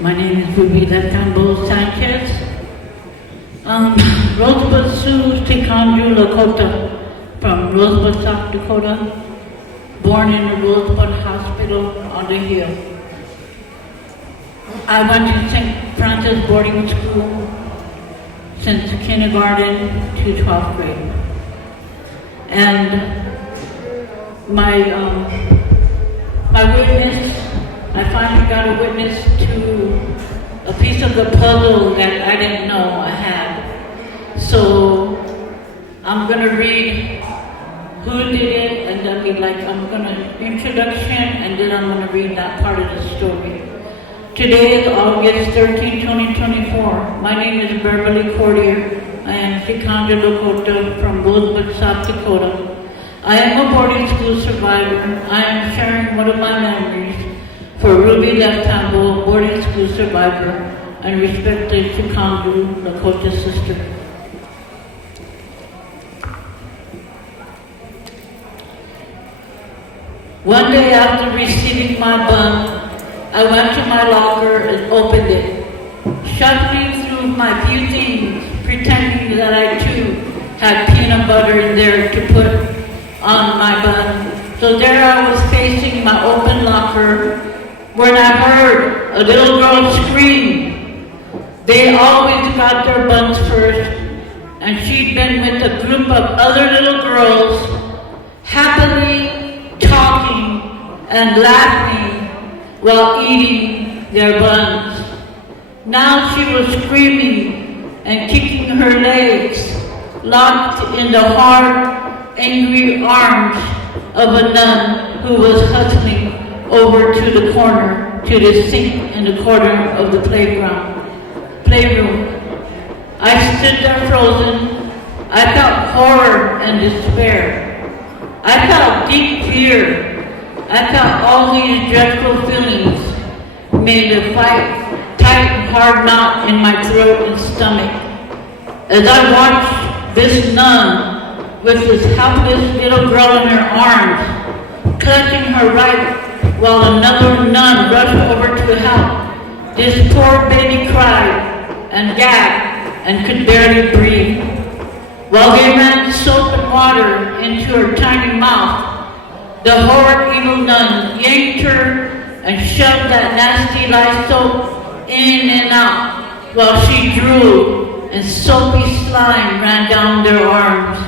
My name is Ruby Lecambo Sanchez. Rosebud Sioux Sicangu Lakota from Rosebud, South Dakota. Born in the Rosebud Hospital on the hill. I went to St. Francis boarding school since kindergarten to 12th grade. And my witness, I finally got a witness to a piece of the puzzle that I didn't know I had. So I'm gonna read who did it, and then I'm gonna introduction, and then I'm gonna read that part of the story. Today is August 13, 2024. My name is Beverly Granger. I am Sicangu Lakota from Rosebud, South Dakota. I am a boarding school survivor. I am sharing one of my memories for Ruby Lecambo, boarding school survivor, and respected Sicangu Lakota sister. One day after receiving my bun, I went to my locker and opened it, shuffling through my few things, pretending that I too had peanut butter in there to put on my bun. So there I was facing my open locker when I heard a little girl scream. They always got their buns first, and she'd been with a group of other little girls, happily talking and laughing while eating their buns. Now she was screaming and kicking her legs, locked in the hard, angry arms of a nun who was hustling over to the corner, to the sink in the corner of the playroom. I stood there frozen. I felt horror and despair. I felt deep fear. I felt all these dreadful feelings made a tight and hard knot in my throat and stomach. As I watched this nun with this helpless little girl in her arms, clutching her right while another nun rushed over to help. This poor baby cried and gagged and could barely breathe. While they ran soap and water into her tiny mouth, the horrid evil nun yanked her and shoved that nasty lye soap in and out while she drooled and soapy slime ran down their arms.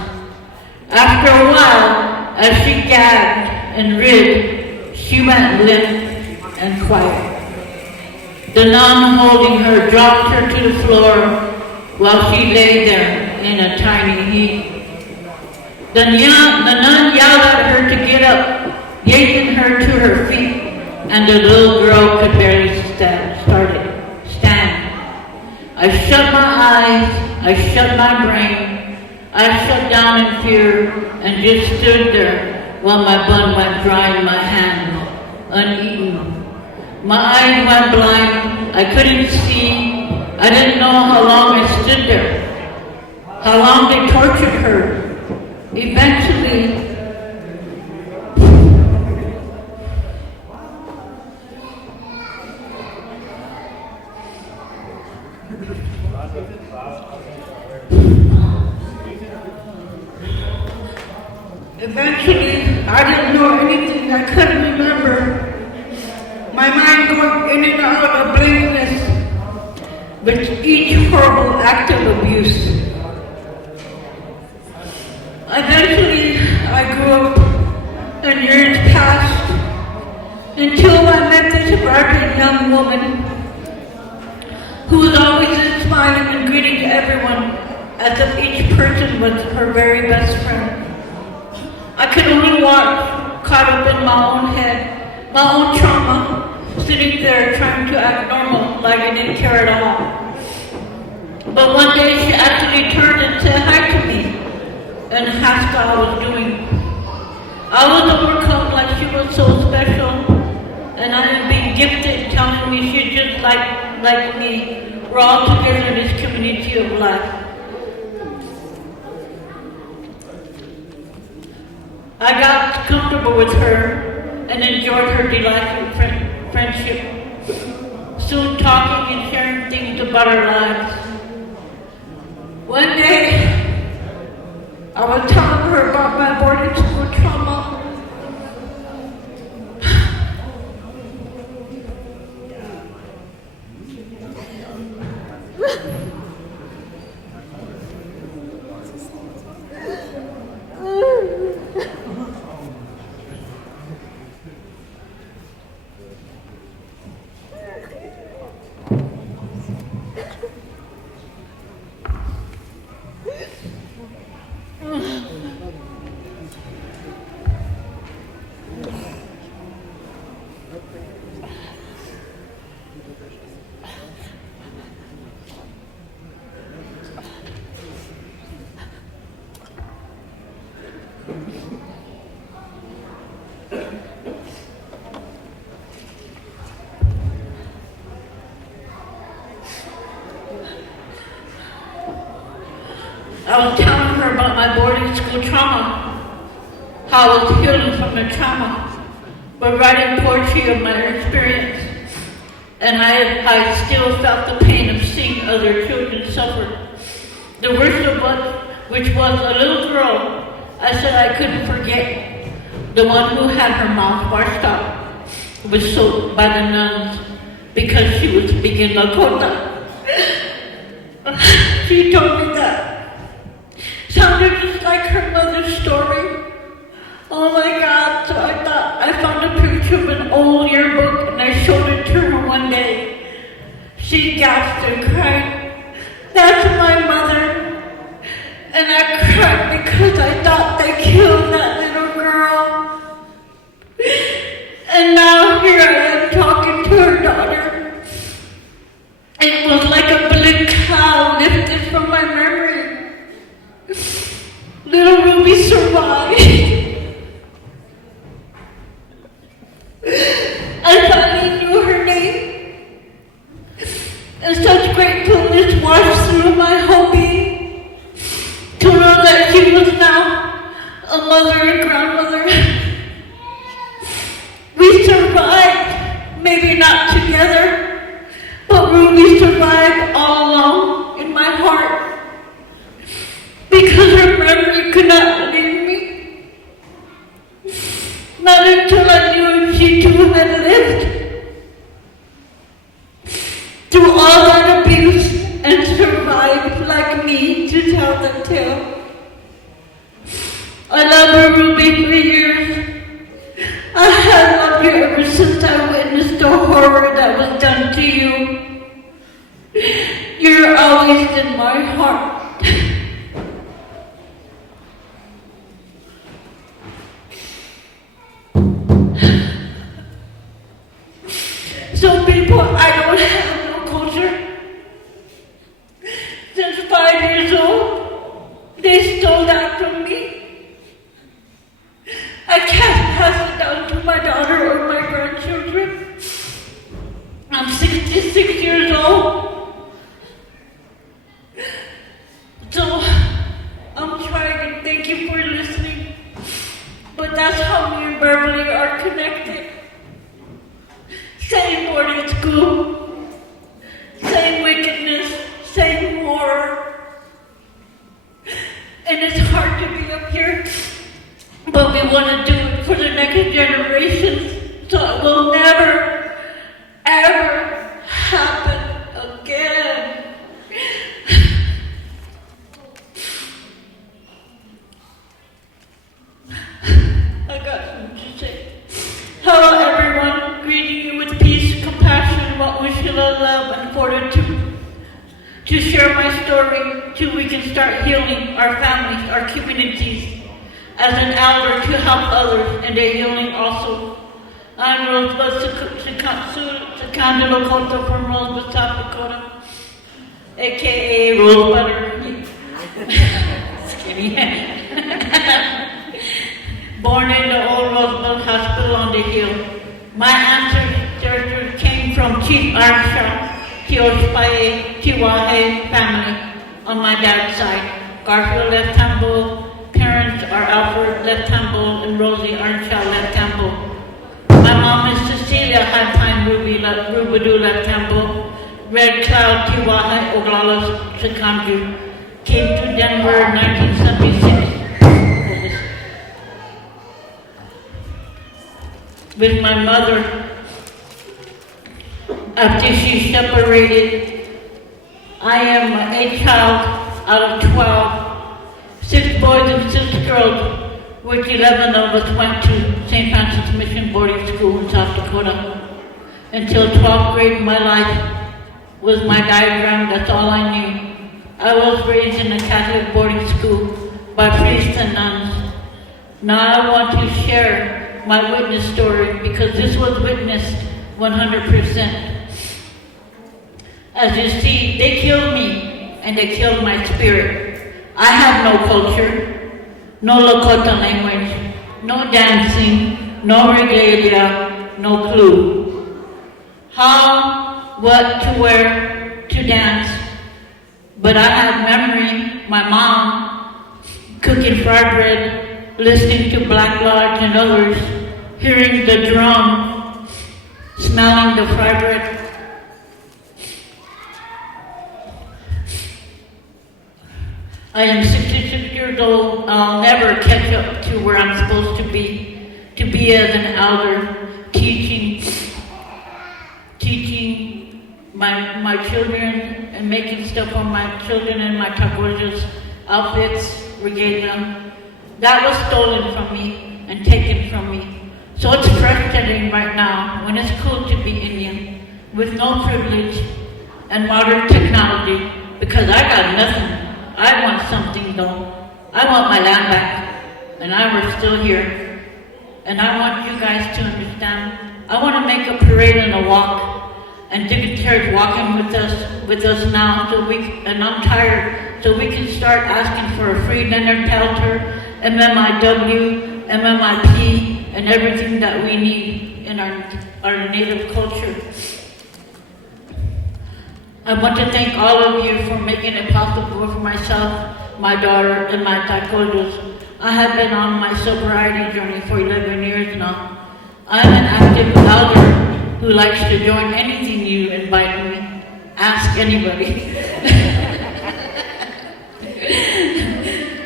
After a while, as she gagged and writhed, she went limp and quiet. The nun holding her dropped her to the floor while she lay there in a tiny heap. The nun yelled at her to get up, yanking her to her feet, and the little girl could barely stand. I shut my eyes, I shut my brain, I shut down in fear and just stood there while my bun went dry in my hand, uneaten. My eyes went blind, I couldn't see, I didn't know how long I stood there, how long they tortured her. Eventually, I didn't know anything, I couldn't remember. My mind going in and out of blankness with each horrible act of abuse. Eventually, I grew up and years passed until I met this vibrant young woman who was always smiling and greeting everyone as if each person was her very best friend. I could only watch, caught up in my own head, my own trauma, sitting there trying to act normal like I didn't care at all. But one day she actually turned and said hi to me and asked how I was doing. I was overcome like she was so special, and I had been gifted, telling me she's just like me. We're all together in this community of life. I got comfortable with her and enjoyed her delightful friendship. soon talking and sharing things about our lives. One day, I was telling her about my boarding school trauma. I was telling her about my boarding school trauma, how I was healing from the trauma, but writing poetry of my experience. And I still felt the pain of seeing other children suffer. The worst of what, which was a little girl, I said I couldn't forget, the one who had her mouth washed out, was soaked by the nuns because she was speaking Lakota. She told me that. Sounded just like her mother's story. Oh my God, so I thought I found a picture of an old yearbook and I showed it to her one day. She gasped and cried, "That's my mother." And I cried because I thought they killed that little girl. And now here I am talking to her daughter. It was like a big cloud lifted from my memory. Little Ruby survived. I finally knew her name. And such gratefulness washed through my whole being to know that she was now a mother and grandmother. We survived, maybe not together, but Ruby survived all alone in my heart. Because her memory could not leave me. Not until I knew she too had lived through all that abuse and survived like me to tell the tale. I love her, Ruby, for years. I have loved you ever since I witnessed the horror that was done to you. You're always in my heart. So people, I don't have no culture. Since 5 years old, they stole that from me. I can't pass it down to my daughter or my grandchildren. I'm 66 years old. So I'm trying to thank you for listening. But that's how me and Beverly are connected. Same boarding school, same wickedness, same horror. And it's hard to be up here, but we want to do it for the next generations so it will never, ever happen again. I got something to say. Hello everyone, greeting you with peace, compassion, what we should love and fortitude. To share my story, till we can start healing our families, our communities. As an elder, to help others in their healing also. I'm Rosebud Sicangu Lakota from Rosebud, South Dakota, aka Rosebud. Just kidding. Born in the old Rosebud Hospital on the hill. My ancestors came from Chief Armstrong, Teospae, Tiwahe family on my dad's side. Garfield left Temple, parents are Alfred left Temple and Rosie Arnshaw left Temple. My mom is Cecilia Arcadia, High Pine, Rubadula Temple, Red Cloud, Tiwaha, Oglala, Sicangu. Came to Denver in 1976 with my mother. After she separated, I am an 8th child out of 12, 6 boys and 6 girls, which 11 of us went to St. Francis Mission Boarding School in South Dakota. Until 12th grade, my life was my diagram, that's all I knew. I was raised in a Catholic boarding school by priests and nuns. Now I want to share my witness story because this was witnessed 100%. As you see, they killed me and they killed my spirit. I have no culture, no Lakota language, no dancing, no regalia, no clue. How, what to wear, to dance. But I have memory, my mom cooking fried bread, listening to Black Lodge and others, hearing the drum, smelling the fried bread. I am 66 years old. I'll never catch up to where I'm supposed to be as an elder, teaching my children and making stuff for my children and my taquillas, outfits, regalia. That was stolen from me and taken from me. So it's frustrating right now when it's cool to be Indian with no privilege and modern technology because I got nothing. I want something though. I want my land back and we're still here. And I want you guys to understand. I want to make a parade and a walk. And dignitaries walking with us now, and I'm tired, so we can start asking for a free dinner shelter, MMIW, MMIP, and everything that we need in our native culture. I want to thank all of you for making it possible for myself, my daughter, and my taquillas. I have been on my sobriety journey for 11 years now. I'm an active elder who likes to join anything you invite me. Ask anybody.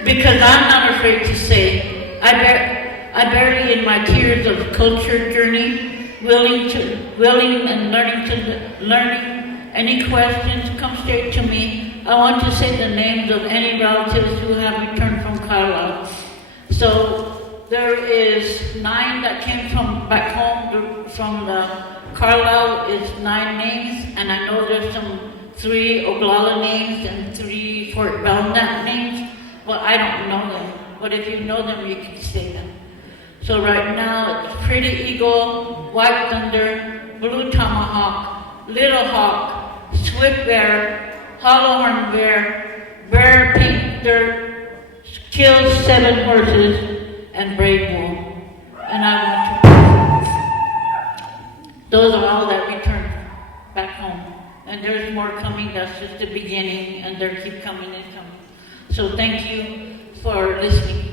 Because I'm not afraid to say, I barely in my tears of culture journey, willing and learning. Any questions, come straight to me. I want to say the names of any relatives who have returned from Carlisle. So there is 9 that came from back home from the Carlisle is 9 names, and I know there's some 3 Oglala names and 3 Fort Belknap names, but I don't know them. But if you know them, you can say them. So right now, it's Pretty Eagle, White Thunder, Blue Tomahawk, Little Hawk, Swift Bear, Hollow Horn Bear, Bear Pink Dirt, Killed 7 Horses, and Brave Wolf. And I want to. Those are all that returned back home. And there's more coming, that's just the beginning, and they keep coming and coming. So thank you for listening.